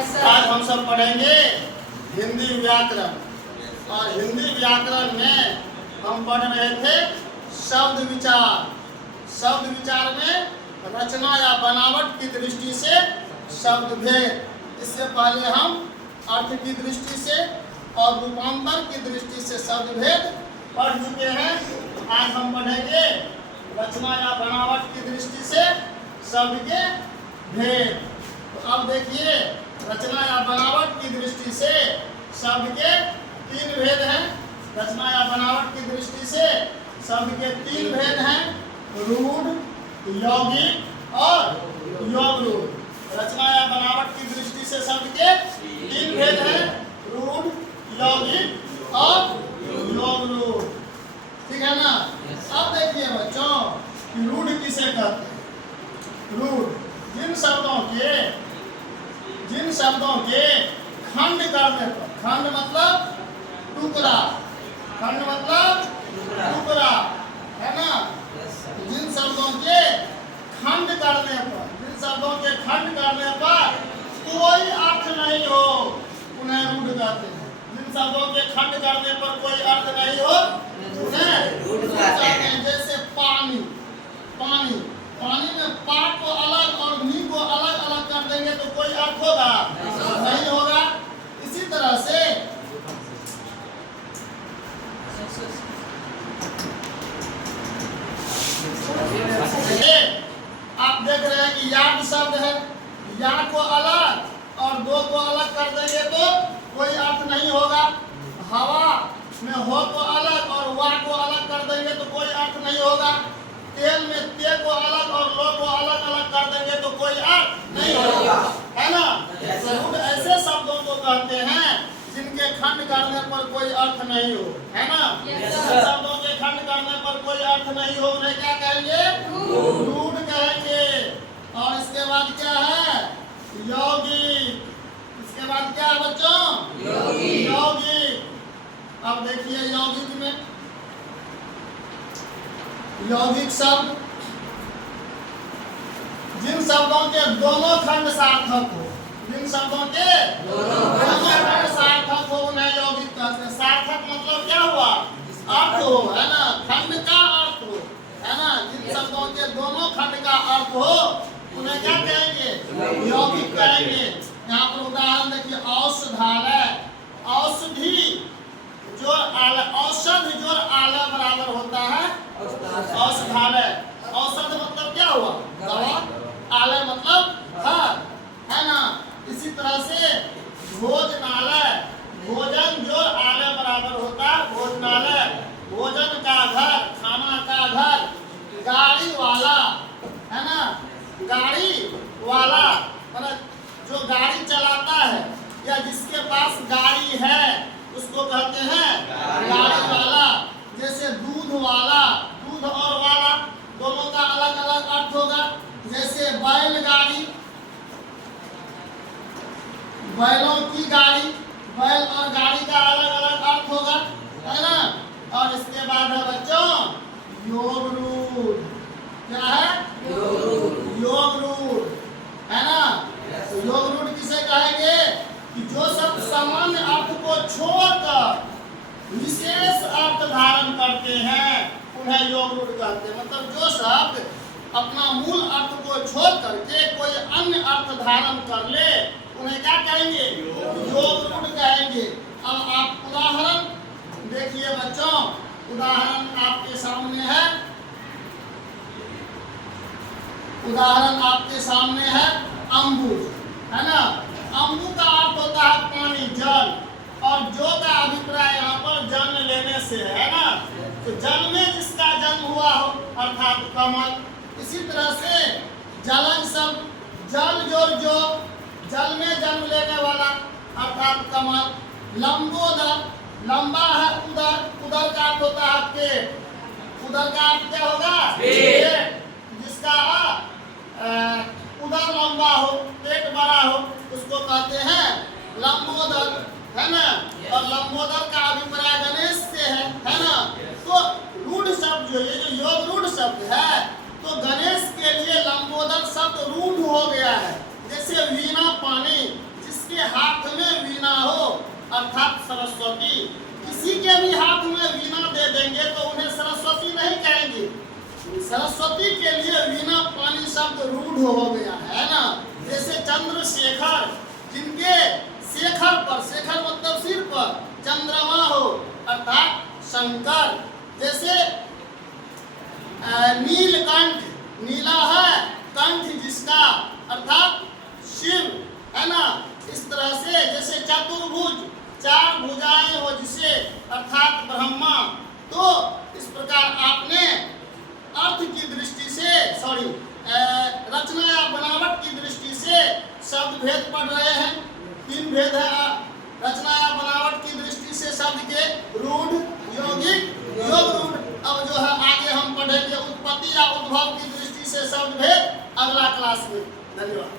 आज हम सब पढ़ेंगे हिंदी व्याकरण। और हिंदी व्याकरण में हम पढ़ रहे थे शब्द विचार। शब्द विचार में रचना या बनावट की दृष्टि से शब्द भेद। इससे पहले हम अर्थ की दृष्टि से और रूपांतर की दृष्टि से शब्द भेद पढ़ चुके हैं। आज हम पढ़ेंगे रचना या बनावट की दृष्टि से शब्द के भेद। तो अब देखिए, रचना या बनावट की दृष्टि से शब्द के तीन भेद हैं। रचना या बनावट की दृष्टि से शब्द के तीन भेद हैं, रूढ़, यौगिक और योग रूढ़। रचना या बनावट की दृष्टि से शब्द के तीन भेद हैं, रूढ़, यौगिक और योग रूढ़। ठीक है ना? अब देखिए बच्चों कि रूढ़ किसे कहते हैं। रूढ़ जिन शब्दों के खंड करने पर, खंड मतलब टुकड़ा, खंड मतलब टुकड़ा, है ना? जिन शब्दों के खंड करने पर, जिन शब्दों के खंड करने पर कोई अर्थ नहीं हो, उन्हें रूढ़ कहते हैं। जिन शब्दों के खंड करने पर कोई अर्थ नहीं हो, उन्हें रूढ़ कहते हैं। जैसे पानी, पानी, पानी में पा को अलग और नी को अलग अलग कर देंगे तो कोई अर्थ होगा? नहीं होगा। इसी तरह से आप देख रहे हैं कि याद शब्द है, या को अलग और दो को अलग कर देंगे तो कोई अर्थ नहीं होगा। हवा में हो को अलग और वाह को अलग कर देंगे तो कोई अर्थ नहीं होगा। तेल में ते को अलग और लो को अलग अलग कर देंगे तो कोई अर्थ नहीं होगा, है ना? रूढ़ ऐसे शब्दों को कहते हैं जिनके खंड करने पर कोई अर्थ नहीं हो, है ना? शब्दों के खंड करने पर कोई अर्थ नहीं हो, उन्हें क्या कहेंगे? रूढ़ कहेंगे। और इसके बाद क्या है? यौगिक। इसके बाद क्या है बच्चों? यौगिक। अब देखिए यौगिक में, यौगिक शब्द जिन शब्दों के दोनों खंड सार्थक हो, जिन शब्दों के दोनों खंड सार्थक हो उन्हें यौगिक कहते हैं। सार्थक मतलब क्या हुआ? अर्थ हो, है ना? खंड का अर्थ हो, है ना? जिन शब्दों के दोनों खंड का अर्थ हो उन्हें क्या कहेंगे? यौगिक कहेंगे। यहाँ पर उदाहरण देखिए, औषधालय, औषधि जो आला, औषध जो आला बराबर होता है औषधालय। औषध मतलब क्या हुआ? दवा। आलय मतलब घर, है ना? इसी तरह से भोजनालय, भोजन जो आलय बराबर होता है भोजनालय, भोजन का घर, खाना का घर। गाड़ी वाला, है ना? गाड़ी वाला मतलब जो गाड़ी चलाता है या जिसके पास गाड़ी है उसको कहते हैं गाड़ी वाला। जैसे दूध वाला, दूध और वाला दोनों का अलग अलग अर्थ होगा। जैसे बैलगाड़ी, बैलों की गाड़ी, बैल और गाड़ी का अलग अलग अर्थ होगा, है ना? और इसके बाद है बच्चों योग रूढ़। क्या है? योग रूढ़, है ना? योग रूढ़ किसे कहेंगे? कि जो सब सामान्य अर्थ को छोड़कर विशेष अर्थ धारण करते हैं उन्हें योग रूढ़ कहते हैं। मतलब जो शब्द अपना मूल अर्थ को छोड़ करके कोई अन्य अर्थ धारण कर ले उन्हें क्या कहेंगे? योग रूढ़ कहेंगे। अब आप उदाहरण देखिए बच्चों, उदाहरण आपके सामने है, उदाहरण आपके सामने है अम्बु, है ना? अम्बु का अर्थ होता है पानी, जल। और जो का अभिप्राय यहाँ पर जन्म लेने से है ना? तो जल में जिसका जन्म हुआ हो अर्थात कमल। इसी तरह से जलज शब्द, जल जो जल में जन्म लेने वाला अर्थात कमल। लंबोदर, लंबा है उदर, उदर का अर्थ होता है पेट। उदर का अर्थ क्या होगा? पेट। जिसका उदर लंबा हो, पेट बड़ा हो, उसको कहते हैं लंबोदर, है ना? और लंबोदर का अभिप्राय गणेश से है ना? तो रूढ़ शब्द जो ये जो योग रूढ़ शब्द है तो गणेश के लिए लंबोदर शब्द रूढ़ हो गया है। जैसे वीणा पानी, जिसके अर्थात सरस्वती। किसी के भी हाथ में वीणा दे देंगे तो उन्हें सरस्वती नहीं कहेंगे। सरस्वती के लिए वीणा पानी शब्द रूढ़ हो गया है ना। जैसे चंद्रशेखर, जिनके शेखर पर, शेखर मतलब सिर पर चंद्रमा हो अर्थात शंकर। जैसे नीलकंठ, नीला है कंठ जिसका अर्थात शिव है ना। इस तरह से जैसे चतुर्भुज, चार भुजाएं हो जिसे अर्थात ब्रह्मा। तो इस प्रकार आपने अर्थ की दृष्टि से रचना या बनावट की दृष्टि से शब्द भेद पढ़ रहे हैं। 3 भेद है रचना या बनावट की दृष्टि से शब्द के रूढ़, यौगिक, योग रूढ़। अब जो है आगे हम पढ़ेंगे उत्पत्ति या उद्भव की दृष्टि से शब्द भेद अगला क्लास में। धन्यवाद।